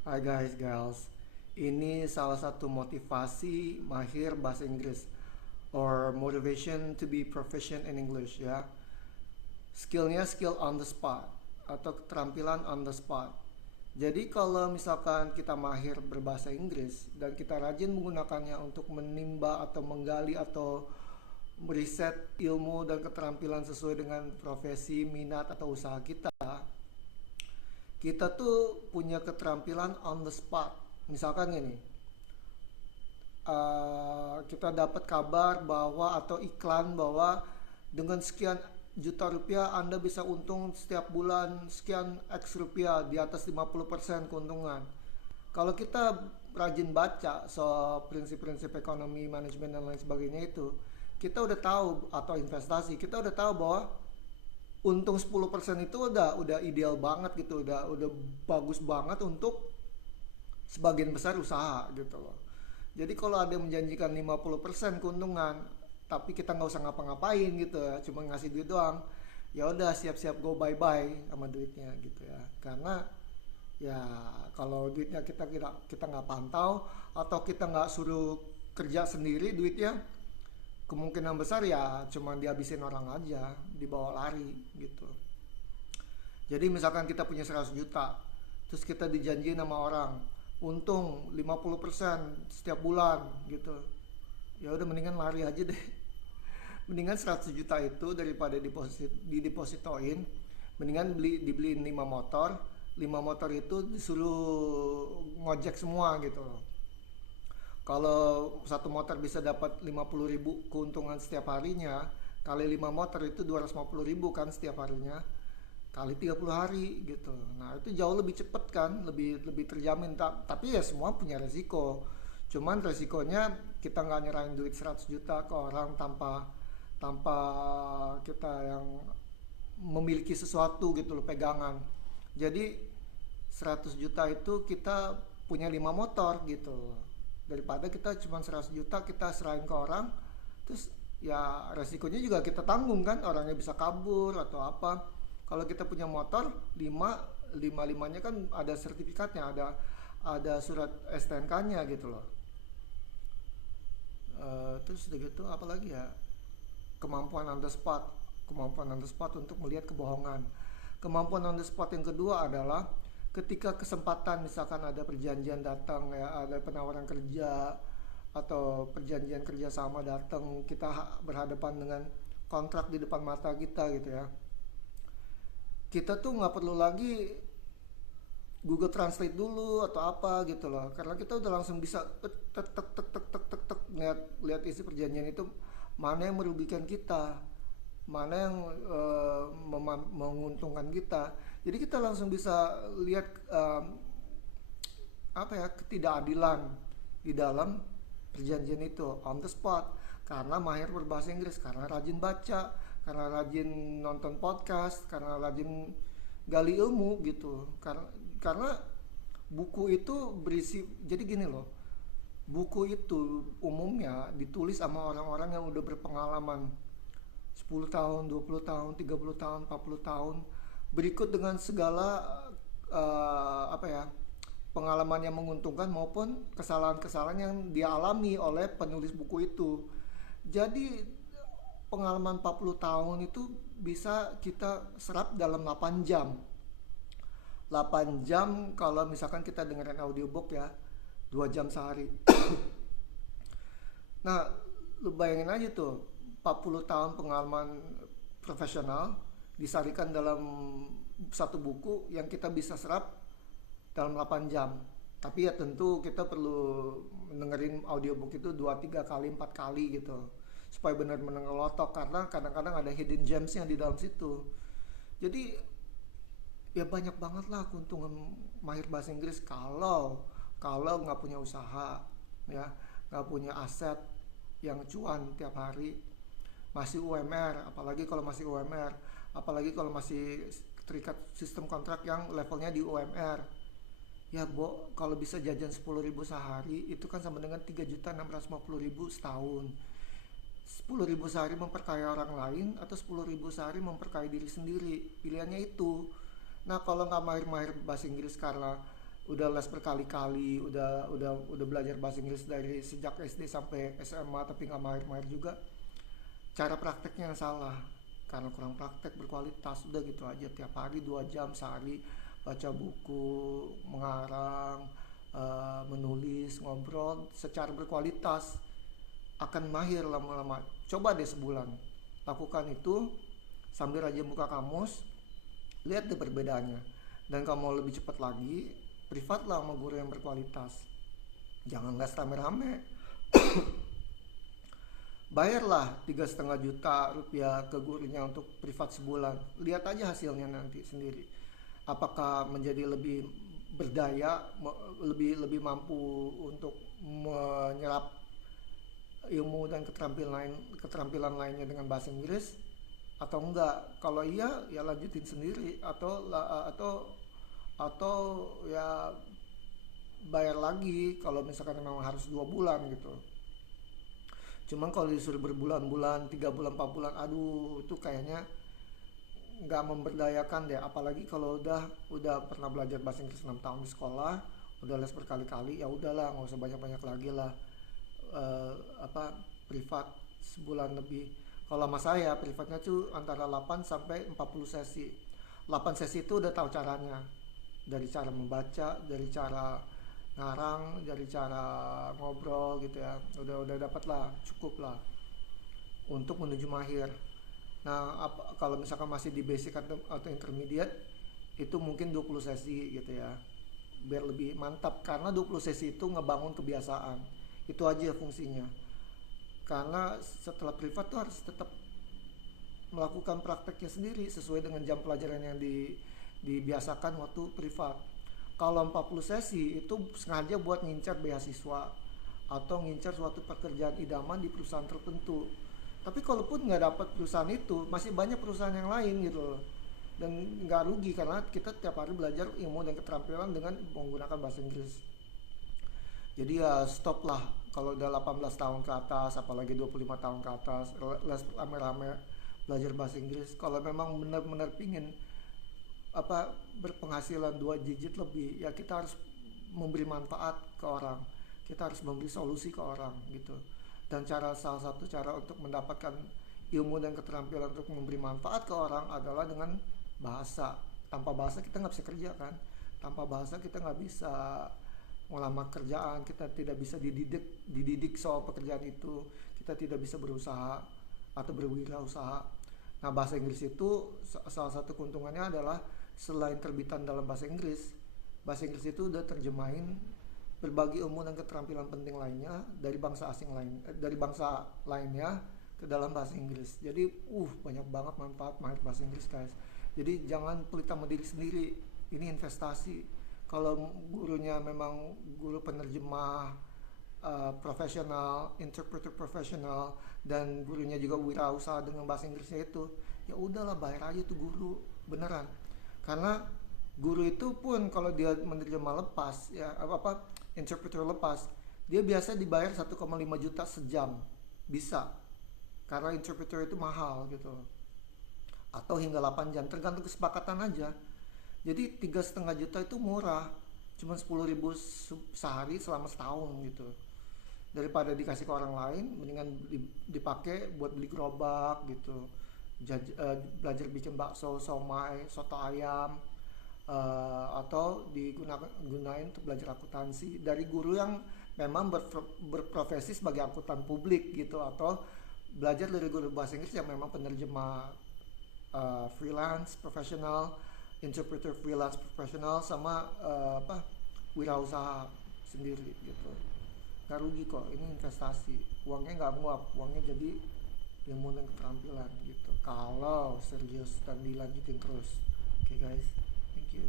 Hai guys, girls. Ini salah satu motivasi mahir bahasa Inggris or motivation to be proficient in English ya. Skillnya skill on the spot atau keterampilan on the spot. Jadi kalau misalkan kita mahir berbahasa Inggris dan kita rajin menggunakannya untuk menimba atau menggali atau meriset ilmu dan keterampilan sesuai dengan profesi, minat atau usaha kita, kita tuh punya keterampilan on the spot. Misalkan gini, kita dapat kabar bahwa atau iklan bahwa dengan sekian juta rupiah Anda bisa untung setiap bulan sekian X rupiah di atas 50% keuntungan. Kalau kita rajin baca soal prinsip-prinsip ekonomi, manajemen dan lain sebagainya itu, kita udah tahu atau investasi, kita udah tahu bahwa untung 10% itu udah ideal banget gitu, udah bagus banget untuk sebagian besar usaha gitu loh. Jadi kalau ada yang menjanjikan 50% keuntungan, tapi kita nggak usah ngapa-ngapain gitu ya, cuma ngasih duit doang, ya udah siap-siap go bye-bye sama duitnya gitu ya. Karena ya kalau duitnya kita nggak pantau atau kita nggak suruh kerja sendiri duitnya, kemungkinan besar ya cuma dihabisin orang aja, dibawa lari gitu. Jadi misalkan kita punya 100 juta, terus kita dijanjiin sama orang untung 50% setiap bulan gitu. Ya udah mendingan lari aja deh. Mendingan 100 juta itu daripada didepositoin, mendingan dibeliin 5 motor. 5 motor itu disuruh ngojek semua gitu loh. Kalau satu motor bisa dapat 50.000 keuntungan setiap harinya, kali 5 motor itu 250.000 kan setiap harinya, kali 30 hari gitu. Nah itu jauh lebih cepet kan, lebih lebih terjamin. Tapi ya semua punya resiko. Cuman resikonya kita nggak nyerahin duit 100 juta ke orang tanpa tanpa kita yang memiliki sesuatu gitu loh, pegangan. Jadi 100 juta itu kita punya 5 motor gitu. Daripada kita cuma 100 juta kita serahin ke orang, terus ya resikonya juga kita tanggung kan, orangnya bisa kabur atau apa. Kalau kita punya motor 5 limanya kan ada sertifikatnya, ada surat STNK-nya gitu loh. Terus udah gitu apa lagi ya, kemampuan on the spot, kemampuan on the spot untuk melihat kebohongan. Kemampuan on the spot yang kedua adalah ketika kesempatan, misalkan ada perjanjian datang ya, ada penawaran kerja atau perjanjian kerjasama datang, kita berhadapan dengan kontrak di depan mata kita gitu ya, kita tuh nggak perlu lagi Google Translate dulu atau apa gitu loh, karena kita udah langsung bisa tek tek tek tek tek tek tek tek, lihat isi perjanjian itu, mana yang merugikan kita, mana yang menguntungkan kita. Jadi kita langsung bisa lihat apa ya, ketidakadilan di dalam perjanjian itu on the spot, karena mahir berbahasa Inggris, karena rajin baca, karena rajin nonton podcast, karena rajin gali ilmu gitu. Karena buku itu berisi, jadi gini loh, buku itu umumnya ditulis sama orang-orang yang udah berpengalaman 10 tahun, 20 tahun, 30 tahun, 40 tahun, berikut dengan segala apa ya, pengalaman yang menguntungkan maupun kesalahan-kesalahan yang dialami oleh penulis buku itu. Jadi pengalaman 40 tahun itu bisa kita serap dalam 8 jam. 8 jam kalau misalkan kita dengerin audiobook ya, 2 jam sehari. Nah, lu bayangin aja tuh, 40 tahun pengalaman profesional disarikan dalam satu buku yang kita bisa serap dalam 8 jam. Tapi ya tentu kita perlu dengerin audiobook itu 2 3 kali, 4 kali gitu. Supaya benar-benar ngelotok, karena kadang-kadang ada hidden gemsnya di dalam situ. Jadi ya banyak banget lah keuntungan mahir bahasa Inggris kalau kalau nggak punya usaha ya, nggak punya aset yang cuan tiap hari, masih UMR, apalagi kalau masih UMR, apalagi kalau masih terikat sistem kontrak yang levelnya di UMR. Ya kalau bisa jajan 10.000 sehari itu kan sama dengan 3.650.000 setahun. 10.000 sehari memperkaya orang lain atau 10.000 sehari memperkaya diri sendiri, pilihannya itu. Nah kalau nggak mahir-mahir bahasa Inggris karena udah les berkali-kali, udah belajar bahasa Inggris dari sejak SD sampai SMA tapi nggak mahir-mahir juga, cara prakteknya yang salah. Karena kurang praktek berkualitas, udah gitu aja tiap hari 2 jam sehari baca buku, mengarang, menulis, ngobrol secara berkualitas, akan mahir lama-lama. Coba deh sebulan lakukan itu sambil rajin buka kamus, lihat deh perbedaannya. Dan kalau mau lebih cepat lagi, privat lah sama guru yang berkualitas, jangan les rame-rame. Bayarlah 3,5 juta rupiah ke gurunya untuk privat sebulan, lihat aja hasilnya nanti sendiri, apakah menjadi lebih berdaya, lebih mampu untuk menyerap ilmu dan keterampilan lainnya dengan bahasa Inggris atau enggak. Kalau iya ya lanjutin sendiri, atau ya bayar lagi kalau misalkan memang harus 2 bulan gitu. Cuman kalau disuruh berbulan-bulan, 3 bulan, 4 bulan, aduh itu kayaknya nggak memberdayakan deh. Apalagi kalau udah pernah belajar bahasa Inggris 6 tahun di sekolah, udah les berkali-kali, ya udahlah nggak usah banyak-banyak lagi lah. Privat sebulan lebih. Kalau sama saya privatnya tuh antara 8 sampai 40 sesi. 8 sesi itu udah tahu caranya. Dari cara membaca, dari cara ngarang, dari cara ngobrol gitu ya, udah dapat lah, cukup lah untuk menuju mahir. Nah, kalau misalkan masih di basic atau intermediate, itu mungkin 20 sesi gitu ya, biar lebih mantap. Karena 20 sesi itu ngebangun kebiasaan, itu aja fungsinya. Karena setelah privat tuh harus tetap melakukan prakteknya sendiri sesuai dengan jam pelajaran yang dibiasakan waktu privat. Kalau 40 sesi itu sengaja buat ngincar beasiswa atau ngincar suatu pekerjaan idaman di perusahaan tertentu. Tapi kalaupun nggak dapat perusahaan itu, masih banyak perusahaan yang lain gitu loh. Dan nggak rugi karena kita tiap hari belajar ilmu dan keterampilan dengan menggunakan bahasa Inggris. Jadi ya stop lah kalau udah 18 tahun ke atas, apalagi 25 tahun ke atas, les rame-rame belajar bahasa Inggris. Kalau memang benar-benar pingin berpenghasilan 2 digit lebih, ya kita harus memberi manfaat ke orang, kita harus memberi solusi ke orang gitu. Dan salah satu cara untuk mendapatkan ilmu dan keterampilan untuk memberi manfaat ke orang adalah dengan bahasa. Tanpa bahasa kita nggak bisa kerja kan, tanpa bahasa kita nggak bisa melamar kerjaan, kita tidak bisa dididik soal pekerjaan itu, kita tidak bisa berusaha atau berwirausaha. Nah, bahasa Inggris itu salah satu keuntungannya adalah selain terbitan dalam bahasa Inggris itu udah terjemahin berbagai ilmu dan keterampilan penting lainnya dari bangsa lainnya ke dalam bahasa Inggris. Jadi banyak banget manfaat mahir bahasa Inggris guys. Jadi jangan pelit sama diri sendiri, ini investasi. Kalau gurunya memang guru penerjemah profesional, interpreter profesional, dan gurunya juga wirausaha dengan bahasa Inggrisnya itu, ya udahlah bayar aja tuh guru beneran. Karena guru itu pun kalau dia menerjemah lepas ya interpreter lepas, dia biasa dibayar 1,5 juta sejam, bisa, karena interpreter itu mahal gitu, atau hingga 8 jam tergantung kesepakatan aja. Jadi 3,5 juta itu murah, cuma 10.000 sehari selama setahun gitu. Daripada dikasih ke orang lain, mendingan dipakai buat beli gerobak gitu, belajar bikin bakso, somai, soto ayam, atau digunain untuk belajar akuntansi dari guru yang memang berprofesi sebagai akuntan publik gitu, atau belajar dari guru bahasa Inggris yang memang penerjemah freelance profesional, interpreter freelance profesional, sama wirausaha sendiri gitu. Gak rugi kok, ini investasi, uangnya nggak nguap, uangnya jadi ilmu dan keterampilan gitu kalau serius dan dilanjutin terus. Oke guys, thank you.